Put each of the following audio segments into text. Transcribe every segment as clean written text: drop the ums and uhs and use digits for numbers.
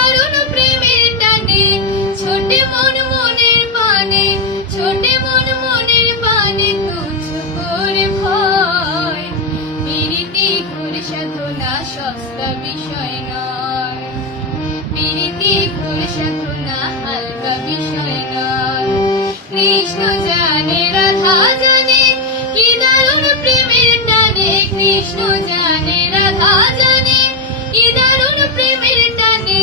দারুণ প্রেমের টানে, ছোটে মন মনের পানে, ছোটে মন মনের পানে, তুচ্ছ করে ভয়। প্রীতি ঘোর সাধনা সস্তা বিষয় নয়, প্রীতি ঘোর সাধনা হালকা বিষয় নয়। কৃষ্ণ জানে রাধা জানে কি দারুণ প্রেমের টানে, কৃষ্ণ জানে রাধা জানে কি দারুণ প্রেমের টানে,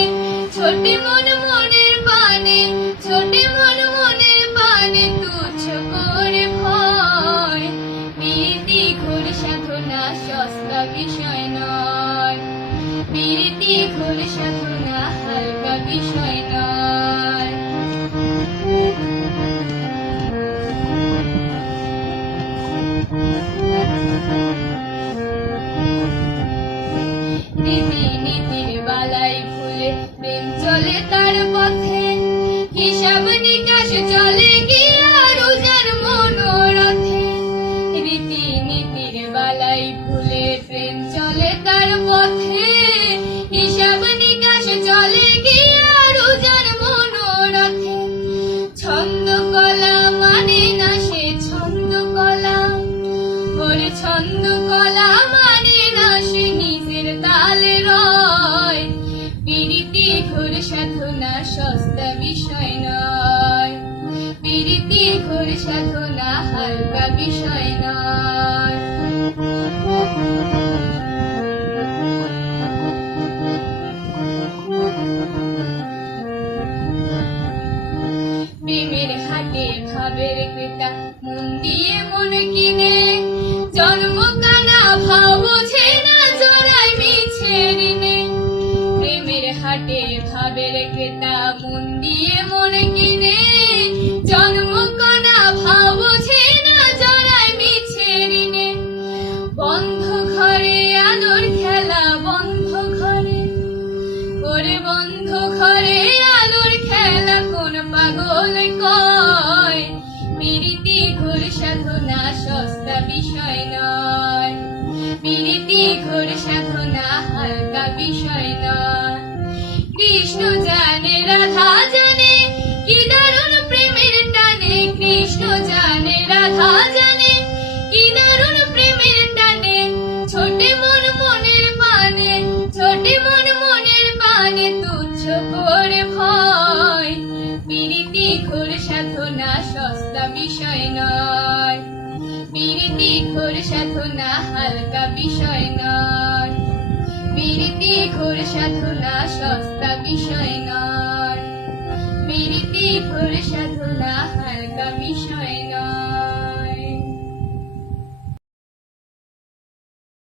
ছোটে মন মনের পানে, ছোটে মন মনের পানে, তুচ্ছ করে ভয়। প্রীতি ঘোর সাধনা সস্তা বিষয় নয়, প্রীতি ঘোর সাধনা হালকা বিষয় নয়। নীতি নীতির বালাই ভুলে প্রেম চলে তার পথে, হিসাব নিকাশ চলে গিয়া রোজার মনোরথে। রীতি নীতির বালাই ভুলে প্রেম চলে তার পথে, হিসাব নিকাশ চলে গিয়া রোজার মনোরথে। ছন্দ কলা মানে না সে ছন্দ কলা, ওরে ছন্দ কলা মানে না সে নিজের তালে রয়। প্রীতি ঘোর সাধনা সস্তা বিষয় নয়, প্রীতি ঘোর সাধনা হালকা বিষয় নয়। প্রেমের হাটে ভাবের ক্রেতা মন দিয়ে মন কিনে, জন্ম কানা ভাব বোঝে না জড়ায় মিছে ঋণে। প্রেমের হাটে ভাবের ক্রেতা মন দিয়ে মন কিনে, জন্ম কানা ভাব বোঝে না জড়ায় মিছে ঋণে। বন্ধ ঘরে আলোর খেলা, বন্ধ ঘরে, ওরে বন্ধ ঘরে আলোর খেলা কোন পাগল কয়। প্রীতি ঘোর সাধনা সস্তা বিষয় নয়, প্রীতি ঘোর সাধনা হালকা বিষয় নয়। কৃষ্ণ জানে রাধা জানে কি দারুণ প্রেমের টানে, কৃষ্ণ জানে রাধা জানে কি দারুণ প্রেমের টানে, ছোটে মন মনের পানে, ছোটে মন মনের পানে, তুচ্ছ করে ভয়। প্রীতি ঘোর সাধনা সস্তা বিষয় নয়, প্রীতি ঘোর সাধনা হালকা বিষয় নয়, প্রীতি ঘোর সাধনা সস্তা বিষয় নয়, প্রীতি ঘোর সাধনা হালকা বিষয় নয়।